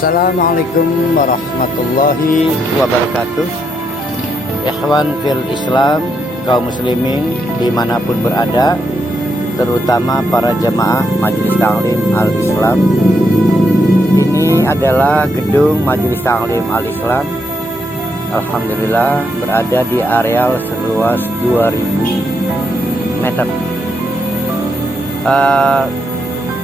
Assalamualaikum warahmatullahi wabarakatuh. Ikhwan fil Islam, kaum muslimin dimanapun berada, terutama para jamaah Majelis Ta'lim Al-Islam. Ini adalah gedung Majelis Ta'lim Al-Islam. Alhamdulillah berada di areal seluas 2000 meter.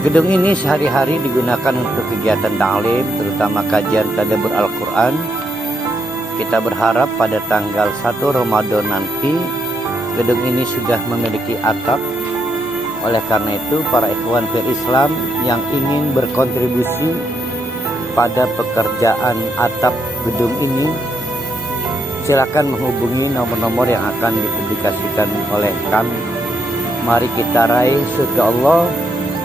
Gedung ini sehari-hari digunakan untuk kegiatan ta'lim, terutama kajian tadabbur Al-Quran. Kita berharap pada tanggal 1 Ramadan nanti gedung ini sudah memiliki atap. Oleh karena itu para ikhwan fil Islam yang ingin berkontribusi pada pekerjaan atap gedung ini, silakan menghubungi nomor-nomor yang akan dipublikasikan oleh kami. Mari kita raih surga Allah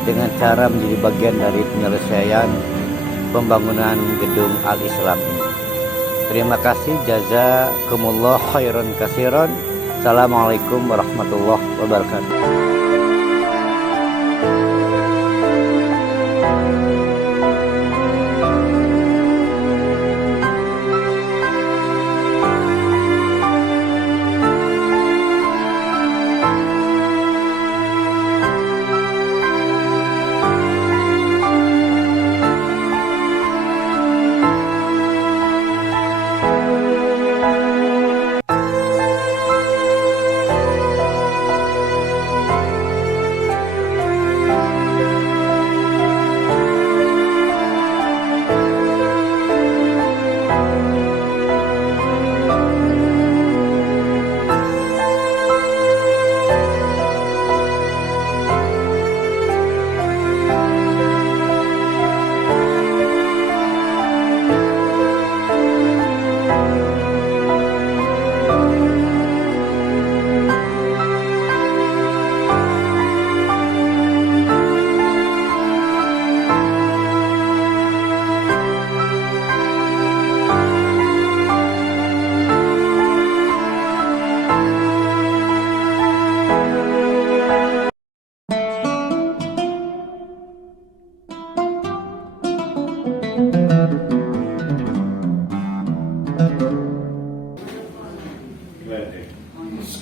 dengan cara menjadi bagian dari penyelesaian pembangunan gedung Al-Islam ini. Terima kasih, jazakumullah khairan katsiran. Assalamualaikum warahmatullahi wabarakatuh.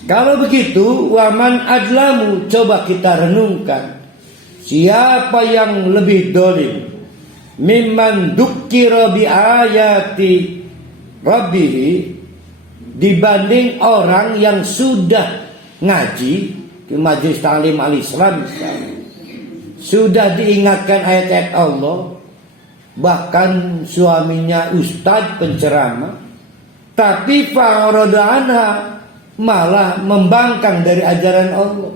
Kalau begitu, waman adlamu, coba kita renungkan, siapa yang lebih dolim mimman dukkira bi ayati rabbih, dibanding orang yang sudah ngaji di Majelis Ta'lim Al-Islam, sudah diingatkan ayat-ayat Allah, bahkan suaminya ustadz penceramah, tapi fa'arada anha, malah membangkang dari ajaran Allah.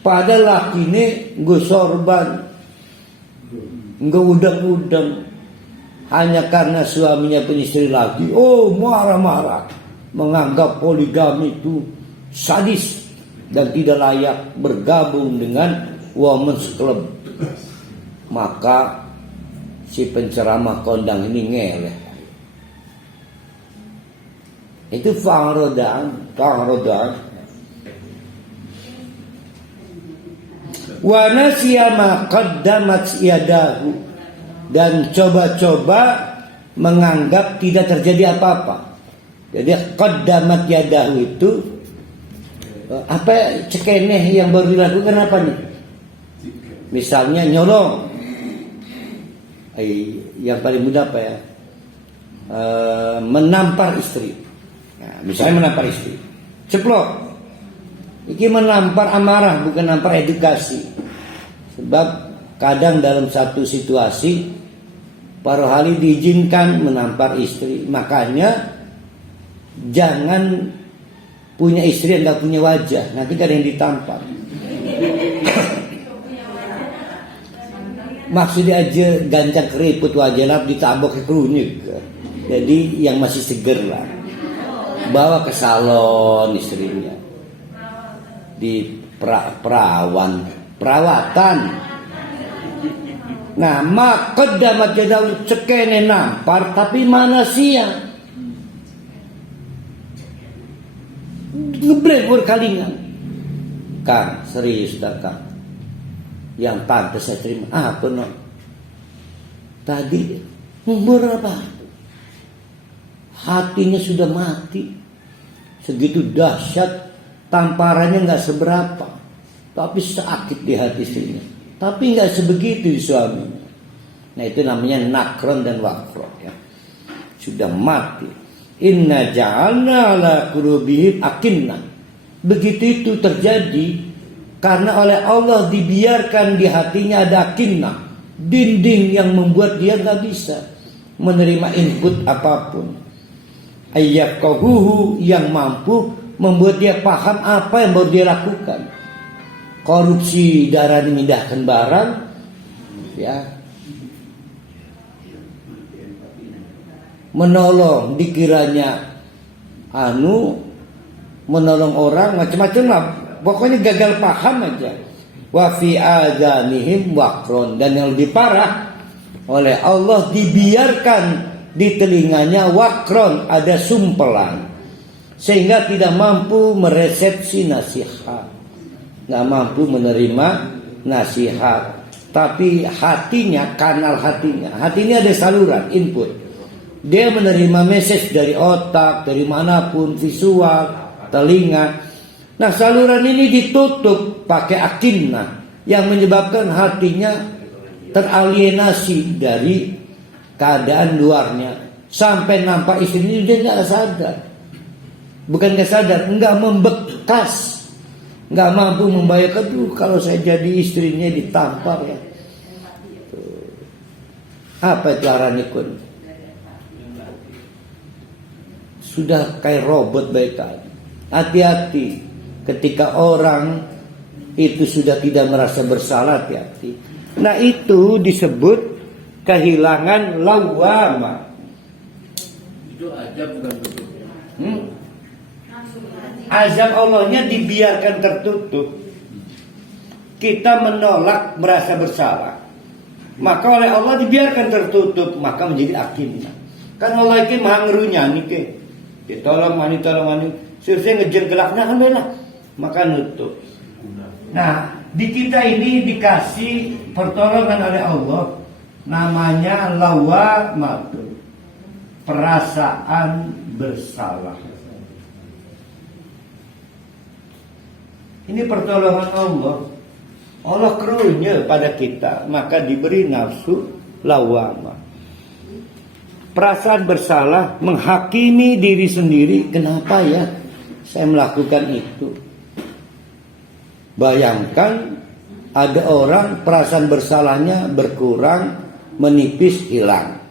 Padahal laki ini gue sorban, gue udang-udang, hanya karena suaminya penistri lagi, oh marah-marah, menganggap poligami itu sadis dan tidak layak bergabung dengan women's club. Maka si penceramah kondang ini ngeleh. Itu fa'rodan. Wa nasiya ma qaddamat yadahu, dan coba-coba menganggap tidak terjadi apa-apa. Jadi qaddamat yadahu itu apa cekeneh yang baru dilakukan apa nih? Misalnya nyolong. Yang paling mudah apa ya? Menampar istri. Nah, misalnya menampar istri, ceplok. Ini menampar amarah, bukan nampar edukasi. Sebab kadang dalam satu situasi para ahli diizinkan menampar istri. Makanya jangan punya istri yang gak punya wajah, nanti kan yang ditampar. Maksudnya aja gancang keriput wajah lap ditabok ke kerunyuk. Jadi yang masih seger lah, bawa ke salon istrinya, di perawatan. Nah, maqaddamat jadahu, cekene nampar, tapi mana siang ngeblek berkalingan. Kang, serius dah Kang, yang pantas saya terima apa no? Tadi berapa? Hatinya sudah mati. Segitu dahsyat, tamparannya nggak seberapa, tapi sakit di hati istrinya. Tapi nggak sebegitu di suaminya. Nah itu namanya nakron dan wakron ya. Sudah mati. Inna ja'alna ala qulubihim akinnah. Begitu itu terjadi karena oleh Allah dibiarkan di hatinya ada akinnah, dinding yang membuat dia nggak bisa menerima input apapun. Ayyaqahuhu, yang mampu membuat dia paham apa yang baru dia lakukan. Korupsi darah memindahkan barang ya, menolong dikiranya menolong orang macam-macam lah, pokoknya gagal paham aja. Wa fi adanihim waqron, dan yang lebih parah oleh Allah dibiarkan di telinganya wakron, ada sumpelan, sehingga tidak mampu meresepsi nasihat, nggak mampu menerima nasihat. Tapi hatinya, kanal hatinya ada saluran input. Dia menerima message dari otak, dari manapun, visual, telinga. Nah saluran ini ditutup pakai akinnah, yang menyebabkan hatinya teralienasi dari keadaan luarnya, sampai nampak istrinya dia nggak sadar, bukan nggak sadar, nggak membekas, nggak mampu membayangkan, kalau saya jadi istrinya ditampar ya, apa cara nikun, sudah kayak robot baik tadi. Hati-hati ketika orang itu sudah tidak merasa bersalah, hati-hati. Nah itu disebut kehilangan lawama. Itu azab bukan betul. Azab Allahnya dibiarkan tertutup. Kita menolak merasa bersalah, maka oleh Allah dibiarkan tertutup, maka menjadi akinnah. Kan Allah itu maha ngerunya nih ke. Tolong mani. Seharusnya ngejengkelak nah lah, maka nutup. Nah, di kita ini dikasih pertolongan oleh Allah, namanya lawamatun, perasaan bersalah. Ini pertolongan Allah. Allah kerunya pada kita, maka diberi nafsu lawamah. Perasaan bersalah, menghakimi diri sendiri. Kenapa ya saya melakukan itu? Bayangkan ada orang perasaan bersalahnya berkurang, menipis, hilang.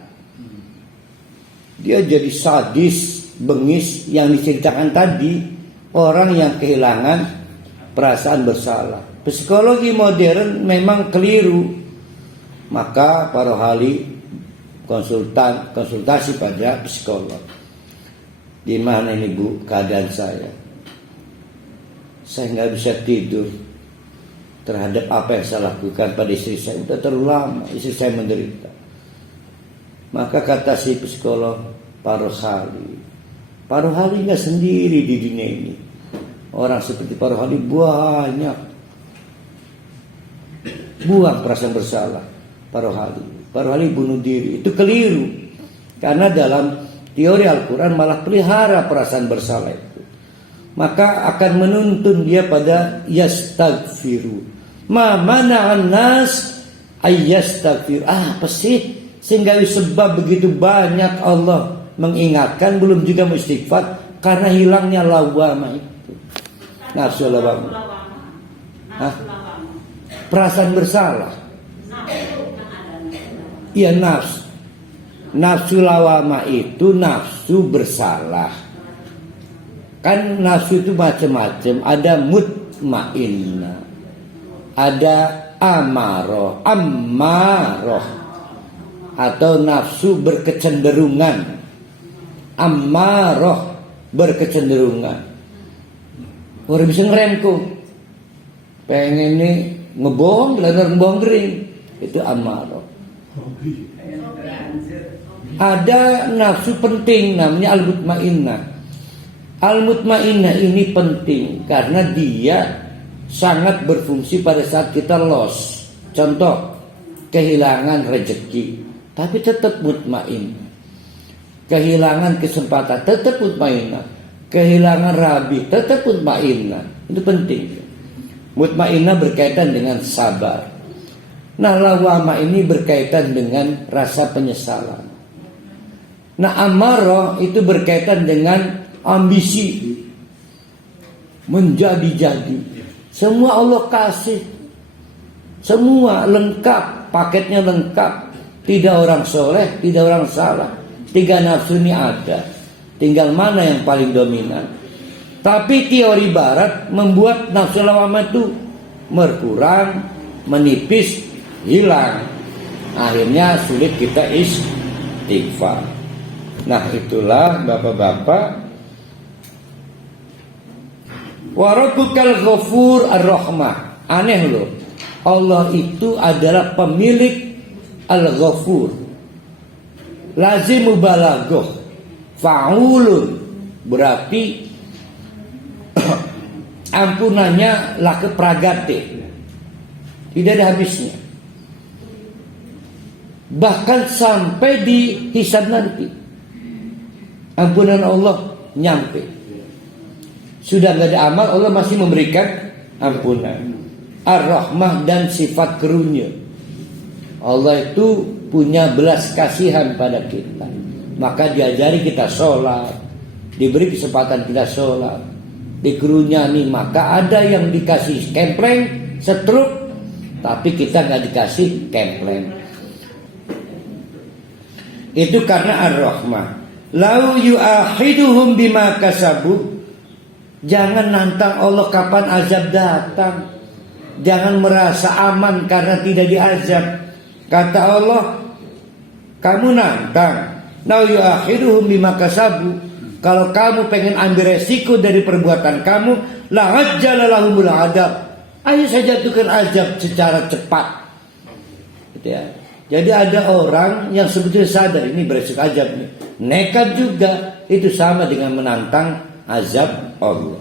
Dia jadi sadis, bengis yang diceritakan tadi, orang yang kehilangan perasaan bersalah. Psikologi modern memang keliru. Maka para ahli konsultasi pada psikolog. Di mana ini Bu keadaan saya? Saya nggak bisa tidur terhadap apa yang saya lakukan pada istri saya. Sudah terlalu lama istri saya menderita. Maka kata si psikolog, Parohali nggak sendiri di dunia ini. Orang seperti Parohali banyak. Buang perasaan bersalah. Parohali bunuh diri. Itu keliru. Karena dalam teori Al-Quran malah pelihara perasaan bersalah itu. Maka akan menuntun dia pada yastaghfiru. Ma mana'an nas ayyastaghfir. Apa sih sehingga sebab begitu banyak Allah mengingatkan belum juga istighfar karena hilangnya lawama itu. Nafsu lawama. Perasaan bersalah. Iya nafsu. Nafsu lawama itu nafsu bersalah. Kan nafsu itu macam-macam. Ada mutmainnah, ada amaroh, atau nafsu berkecenderungan. Amaroh, berkecenderungan. Orang bisa ngeremku, pengen nih ngebohong, benar ngebohong kering. Itu amaroh. Ada nafsu penting namanya al-mutmainnah. Al-mutmainnah ini penting karena dia sangat berfungsi pada saat kita loss. Contoh, kehilangan rezeki, tapi tetap mutmain. Kehilangan kesempatan tetap mutmainah. Kehilangan rabi tetap mutmainah. Itu penting. Mutmainah berkaitan dengan sabar. Nah, lawamah ini berkaitan dengan rasa penyesalan. Nah, amarah itu berkaitan dengan ambisi, menjadi-jadi. Semua Allah kasih, semua lengkap, paketnya lengkap. Tidak orang soleh, tidak orang salah. 3 nafsu ini ada. Tinggal mana yang paling dominan. Tapi teori barat membuat nafsu lawamah itu berkurang, menipis, hilang. Akhirnya sulit kita istighfar. Nah, itulah bapak-bapak. Wa rabbukal ghafur ar-rahmah. Aneh loh. Allah itu adalah pemilik al-ghafur. Lazim mubalaghah. Fa'ulun. Berarti ampunannya la kepragate. Tidak ada habisnya. Bahkan sampai di hisab nanti, ampunan Allah nyampe. Sudah gak ada amal, Allah masih memberikan ampunan. Ar-Rahmah dan sifat karunia. Allah itu punya belas kasihan pada kita. Maka diajari kita sholat, diberi kesempatan kita sholat, dikerunyani. Maka ada yang dikasih kempleng, setruk, tapi kita gak dikasih kempleng. Itu karena ar-rahmah. Lau yu'ahiduhum bima kasabu. Jangan nantang Allah kapan azab datang. Jangan merasa aman karena tidak diazab. Kata Allah, kamu nantang. Lau yu'ahiduhum bima kasabu. Kalau kamu pengen ambil resiko dari perbuatan kamu, la ajjala lahumul adab. Ayo saya jatuhkan azab secara cepat. Gitu ya. Jadi ada orang yang sebetulnya sadar ini beresiko azab nih. Nekat juga. Itu sama dengan menantang azab Allah.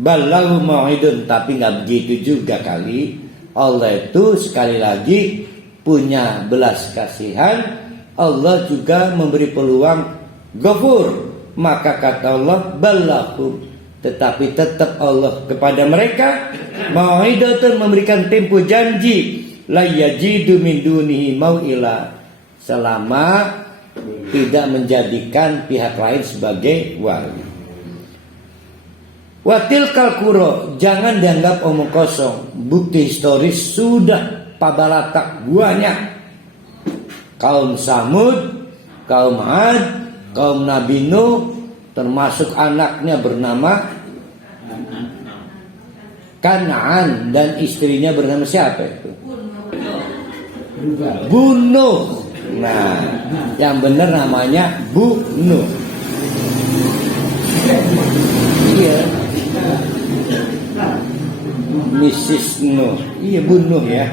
Ballahu mau'idun. Tapi gak begitu juga kali. Allah itu sekali lagi punya belas kasihan. Allah juga memberi peluang ghafur. Maka kata Allah ballahu. Tetapi tetap Allah kepada mereka mau'idatun, memberikan tempo janji. La yajidu min dunihi mau'ila. Selama tidak menjadikan pihak lain sebagai wali. Watil kalkuro. Jangan dianggap omong kosong. Bukti historis sudah pabalatak banyak. Kaum Samud, kaum Ad, kaum Nabi Nuh, termasuk anaknya bernama Kan'an, dan istrinya bernama siapa itu? Bunuh. Nah, yang benar namanya Bunuh. Iya. Mrs. Nuh. Iya, Bunuh ya.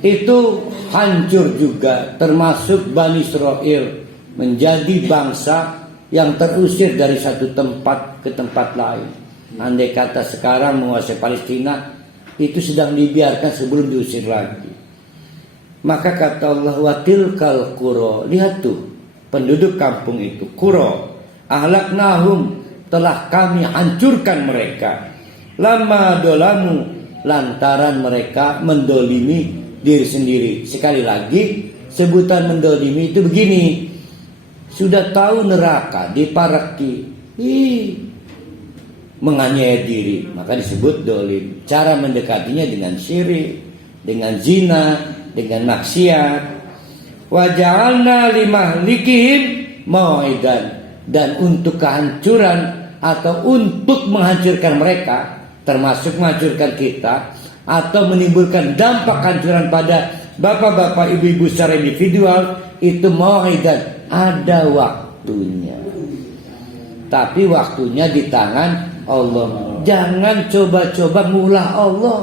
Itu hancur juga, termasuk Bani Israel, menjadi bangsa yang terusir dari satu tempat ke tempat lain. Andai kata sekarang menguasai Palestina, itu sedang dibiarkan sebelum diusir lagi. Maka kata Allah, watil kal qura. Lihat tuh penduduk kampung itu, qura. Ahlaknahum, telah kami hancurkan mereka. Lama dolamu, lantaran mereka mendolimi diri sendiri. Sekali lagi, sebutan mendolimi itu begini. Sudah tahu neraka, diparaki, menganiaya diri, maka disebut dolim. Cara mendekatinya dengan syirik, dengan zina, dengan maksiat. Waja'alna limahlikihim mau'idan. Dan untuk kehancuran atau untuk menghancurkan mereka, termasuk menghancurkan kita, atau menimbulkan dampak kehancuran pada bapak-bapak, ibu-ibu secara individual, itu mau'idan, ada waktunya. Tapi waktunya di tangan Allah. Jangan coba-coba ngulah Allah.